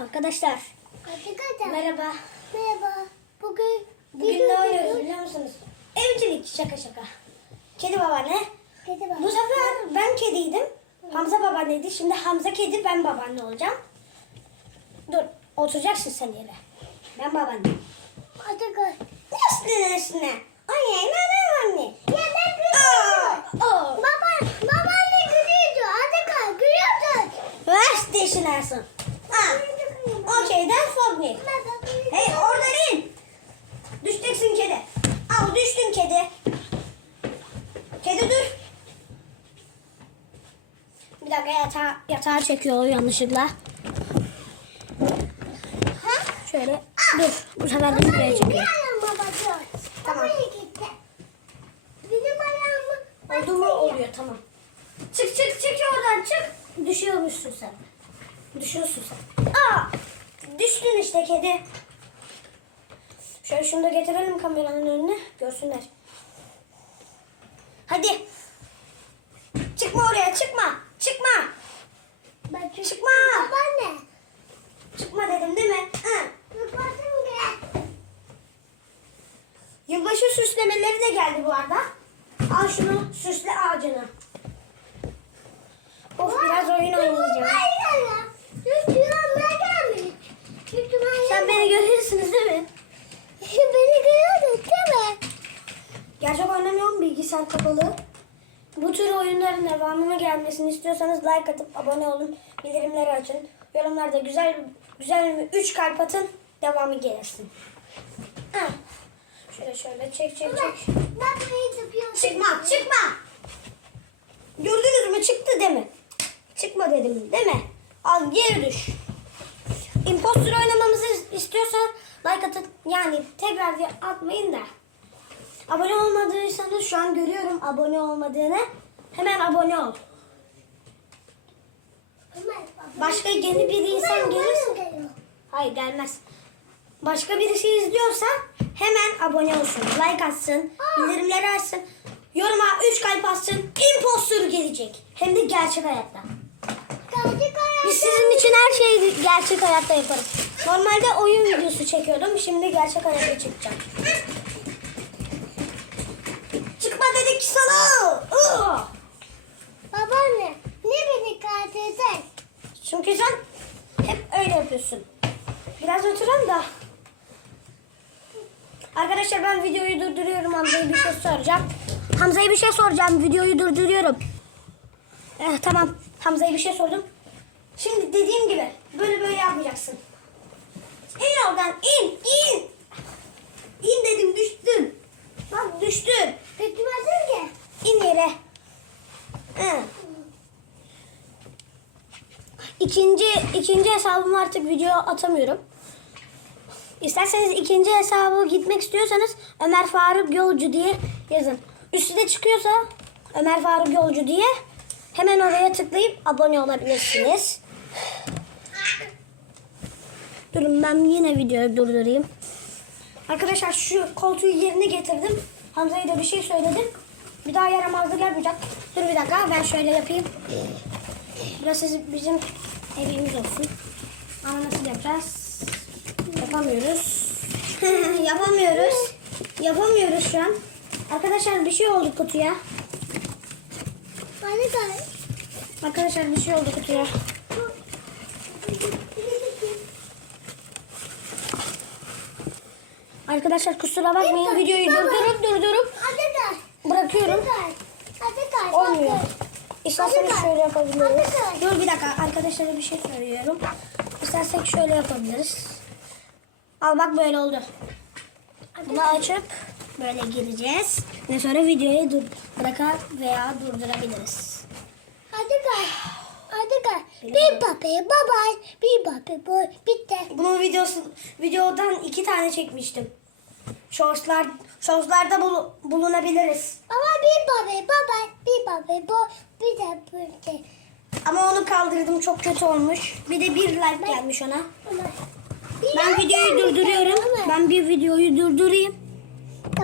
Arkadaşlar Arkadaşlar. merhaba. Merhaba. Bugün Bugün ne oynuyoruz biliyor musunuz? Evcilik şaka şaka. Kedi babaanne. Kedi var. Bu sefer ben kediydim. Hamza babaanneydi. Şimdi Hamza kedi ben babaanne olacağım. Dur oturacaksın sen yere. Ben babaanne. Arkadaşlar. Üstüne üstüne. Anne ne ne anne? Ya ben aa. Baba, babaanne gülüyordu. Arkadaşlar gülüyordun. Ver stationersın. Ha. For me. Hey oradan in. Düşeceksin kedi. Al düştün kedi. Kedi dur. Bir dakika yatağa, yatağa çekiyor yanlışlıkla. Şöyle dur. Bu sefer de şuraya çekiyor. Tamam. Oldu mu oluyor tamam. Çık çık çık oradan çık. Düşüyormuşsun sen. Düşüyorsun sen. Aa! Düştün işte kedi. Şöyle şunu da getirelim kameranın önüne. Görsünler. Hadi. Çıkma oraya çıkma. Çıkma. Bakın. Çıkma. Babaanne. Çıkma dedim değil mi? Hı. Yılbaşı süslemeleri de geldi bu arada. Al şunu süsle ağacını. Of biraz oyun oynayacağım. Hayır ya. Lütfen gelmiş. Lütfen Sen beni görüyorsunuz değil mi? Beni görüyordun değil mi? Gerçek oynamıyorum bilgisayar kapalı. Bu tür oyunların devamını gelmesini istiyorsanız like atıp abone olun. Bildirimleri açın. Yorumlarda güzel güzel mi 3 kalp atın. Devamı gelsin. Ha. Şöyle şöyle çek çek çek. Çıkma çıkma. Gördünüz mü çıktı değil mi? Çıkma dedim değil mi? Al geri düş. Imposter oynamamızı istiyorsan like atın. Yani tekrar atmayın da. Şu an görüyorum abone olmadığını. Hemen abone ol. Başka yeni bir insan gelirse. Hayır gelmez. Başka birisi izliyorsa hemen abone olsun. Like atsın. Bildirimleri açsın. Yoruma 3 kalp atsın. Imposter gelecek. Hem de gerçek hayatta. Biz sizin için her şeyi gerçek hayatta yaparız. Normalde oyun videosu çekiyordum. Şimdi gerçek hayatta çekeceğim. Dedik sana. Babaanne ne beni katilden? Çünkü sen hep öyle yapıyorsun. Biraz oturalım da. Arkadaşlar ben videoyu durduruyorum. Hamza'ya bir şey soracağım. Hamza'ya bir şey soracağım. Videoyu durduruyorum. Eh, tamam. Hamza'ya bir şey sordum. Şimdi dediğim gibi böyle böyle yapmayacaksın. İn oradan in in. İn dedim düştün. Bak düştün. Gitmedin ki. İn yere. Hı. İkinci, ikinci hesabımı artık video atamıyorum. İsterseniz ikinci hesabı gitmek istiyorsanız Ömer Faruk Yolcu diye yazın. Üstüne çıkıyorsa Ömer Faruk Yolcu diye hemen oraya tıklayıp abone olabilirsiniz. Durun ben yine videoyu durdurayım. Arkadaşlar şu koltuğu yerine getirdim. Hamza'ya da bir şey söyledim. Bir daha yaramazlık yapmayacak. Dur bir dakika ben şöyle yapayım. Burası bizim evimiz olsun. Ama nasıl yapacağız? Yapamıyoruz. Yapamıyoruz. Yapamıyoruz şu an. Arkadaşlar bir şey oldu kutuya. Bana gel. Arkadaşlar bir şey oldu kutuya. Arkadaşlar kusura bakmayın. Videoyu durdurup durdurup bırakıyorum. Olmuyor. İsterseniz şöyle yapabiliriz. Dur bir dakika arkadaşlara bir şey söylüyorum. İstersek şöyle yapabiliriz. Al bak böyle oldu. Bunu açıp böyle gireceğiz. Ve sonra videoyu dur bırakar veya durdurabiliriz. Hadi gel. Hadi gel. Bir pape babay. Bir pape boy. Bitti. Bunun videosu videodan iki tane çekmiştim. Shortslar shortslarda bul- bulunabiliriz. Ama bir pape babay. Bir pape boy. Bir de bitti. Ama onu kaldırdım çok kötü olmuş. Bir de bir like gelmiş ona. Ben videoyu durduruyorum. Ben bir videoyu durdurayım.